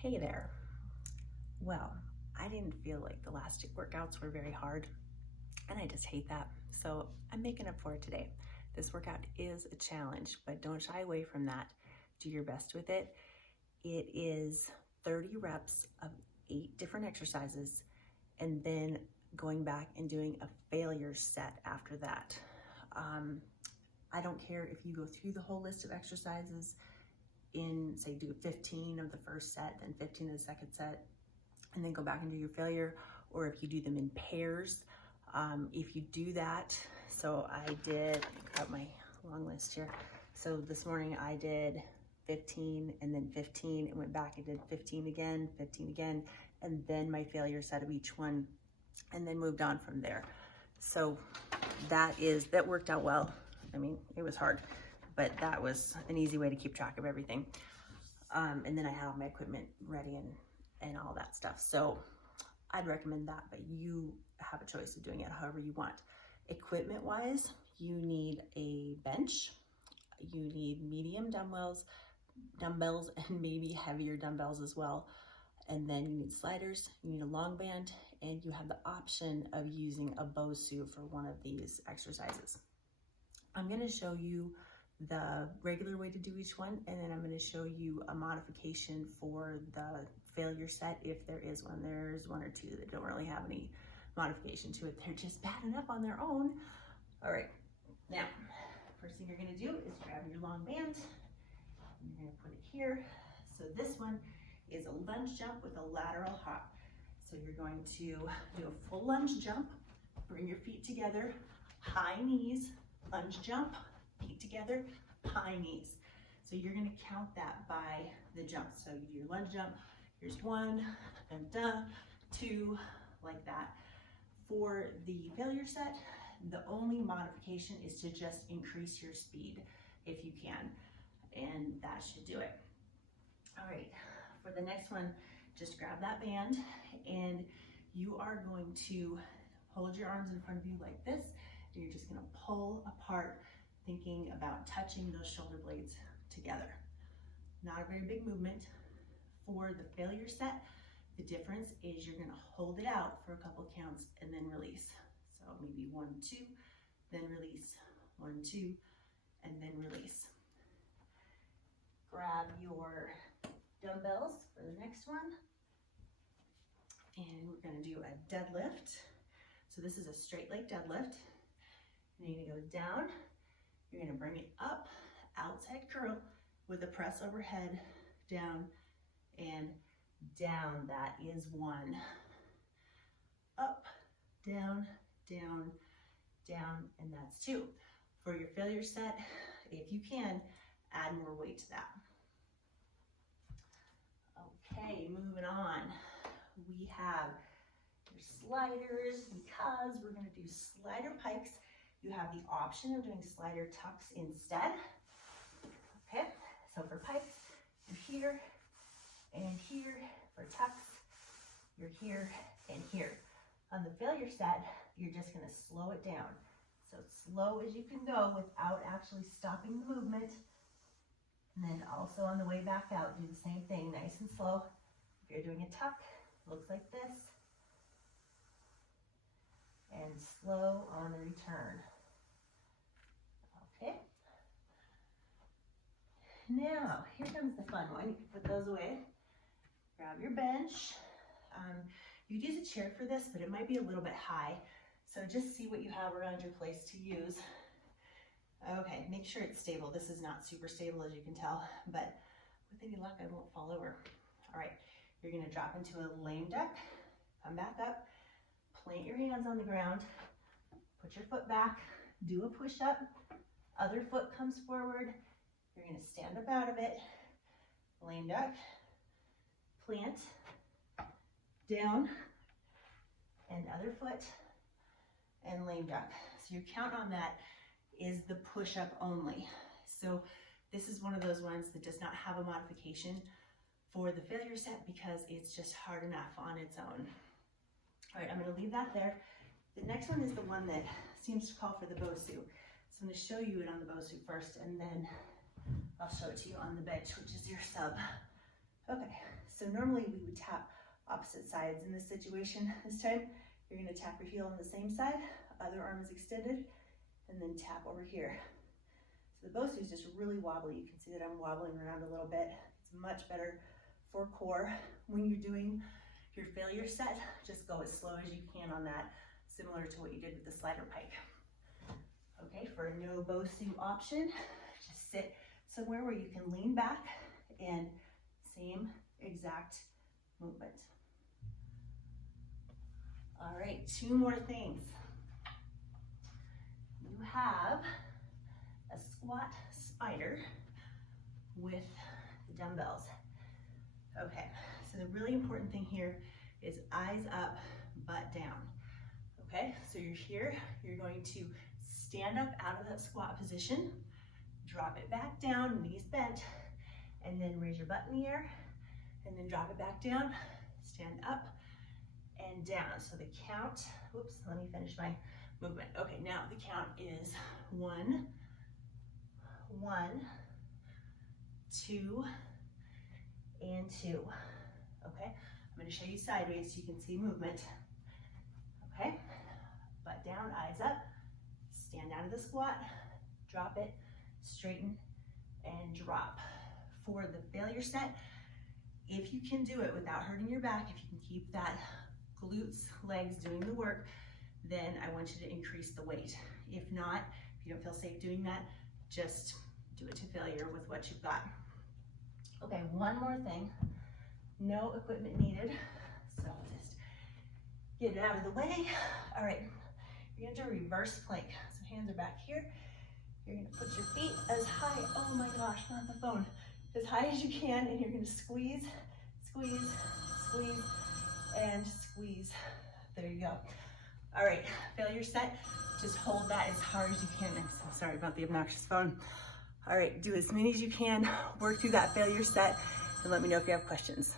Hey there. Well, I didn't feel like the last two workouts were very hard, and I just hate that. So I'm making up for it today. This workout is a challenge, but don't shy away from that. Do your best with it. It is 30 reps of 8 different exercises, and then going back and doing a failure set after that. I don't care if you go through the whole list of exercises in, say, do 15 of the first set, then 15 of the second set, and then go back and do your failure, or if you do them in pairs. If you do that, so I did, let me grab my long list here. So this morning I did 15 and then 15 and went back and did 15 again, and then my failure set of each one, and then moved on from there. So that worked out well. I mean, it was hard, but that was an easy way to keep track of everything. And then I have my equipment ready and all that stuff. So I'd recommend that, but you have a choice of doing it however you want. Equipment wise, you need a bench, you need medium dumbbells, and maybe heavier dumbbells as well. And then you need sliders, you need a long band, and you have the option of using a BOSU for one of these exercises. I'm gonna show you the regular way to do each one, and then I'm going to show you a modification for the failure set if there is one. There's one or two that don't really have any modification to it. They're just bad enough on their own. All right, now, first thing you're going to do is grab your long band. You're going to put it here. So this one is a lunge jump with a lateral hop. So you're going to do a full lunge jump, bring your feet together, high knees, lunge jump, feet together, high knees. So you're gonna count that by the jump. So you do your lunge jump, here's 1, and 2, like that. For the failure set, the only modification is to just increase your speed if you can, and that should do it. All right, for the next one, just grab that band, and you are going to hold your arms in front of you like this, and you're just gonna pull apart, thinking about touching those shoulder blades together. Not a very big movement. For the failure set, the difference is you're gonna hold it out for a couple counts and then release. So maybe 1, 2, then release, 1, 2, and then release. Grab your dumbbells for the next one. And we're gonna do a deadlift. So this is a straight leg deadlift. And you're gonna go down. You're gonna bring it up, outside curl with a press overhead, down and down. That is 1. Up, down, down, down, and that's 2. For your failure set, if you can, add more weight to that. Okay, moving on. We have your sliders because we're gonna do slider pikes. You have the option of doing slider tucks instead. Okay, so for pikes, you're here and here. For tucks, you're here and here. On the failure set, you're just gonna slow it down. So slow as you can go without actually stopping the movement. And then also on the way back out, do the same thing, nice and slow. If you're doing a tuck, it looks like this. And slow on the return. Okay. Now, here comes the fun one. You can put those away. Grab your bench. You could use a chair for this, but it might be a little bit high. So just see what you have around your place to use. Okay, make sure it's stable. This is not super stable, as you can tell, but with any luck, I won't fall over. All right, you're gonna drop into a lame duck, come back up, plant your hands on the ground, put your foot back, do a push-up, other foot comes forward, you're gonna stand up out of it, lame duck, plant, down, and other foot, and lame duck. So your count on that is the push-up only. So this is one of those ones that does not have a modification for the failure set because it's just hard enough on its own. All right, I'm gonna leave that there. The next one is the one that seems to call for the BOSU. So I'm gonna show you it on the BOSU first, and then I'll show it to you on the bench, which is your sub. Okay, So normally we would tap opposite sides. In this situation, this time, you're gonna tap your heel on the same side, other arm is extended, and then tap over here. So the BOSU is just really wobbly. You can see that I'm wobbling around a little bit. It's much better for core. When you're doing your failure set, just go as slow as you can on that, similar to what you did with the slider pike. Okay, for a no BOSU option, just sit somewhere where you can lean back and same exact movement. All right, 2 more things. You have a squat spider with the dumbbells. Okay, so the really important thing here is eyes up, butt down. Okay, so you're here, you're going to stand up out of that squat position, drop it back down, knees bent, and then raise your butt in the air, and then drop it back down, stand up and down. So the count, whoops, let me finish my movement. Okay, now the count is 1, 1, 2, and 2. Okay, I'm going to show you sideways so you can see movement. Okay, butt down, eyes up, stand out of the squat, drop it, straighten, and drop. For the failure set, if you can do it without hurting your back, if you can keep that glutes, legs doing the work, then I want you to increase the weight. If not, if you don't feel safe doing that, just do it to failure with what you've got. Okay, one more thing. No equipment needed, so just get it out of the way. All right, you're gonna do a reverse plank. So hands are back here. You're gonna put your feet as high, oh my gosh, not the phone, as high as you can, and you're gonna squeeze, squeeze, squeeze, and squeeze. There you go. All right, failure set. Just hold that as hard as you can. I'm so sorry about the obnoxious phone. All right, do as many as you can, work through that failure set, and let me know if you have questions.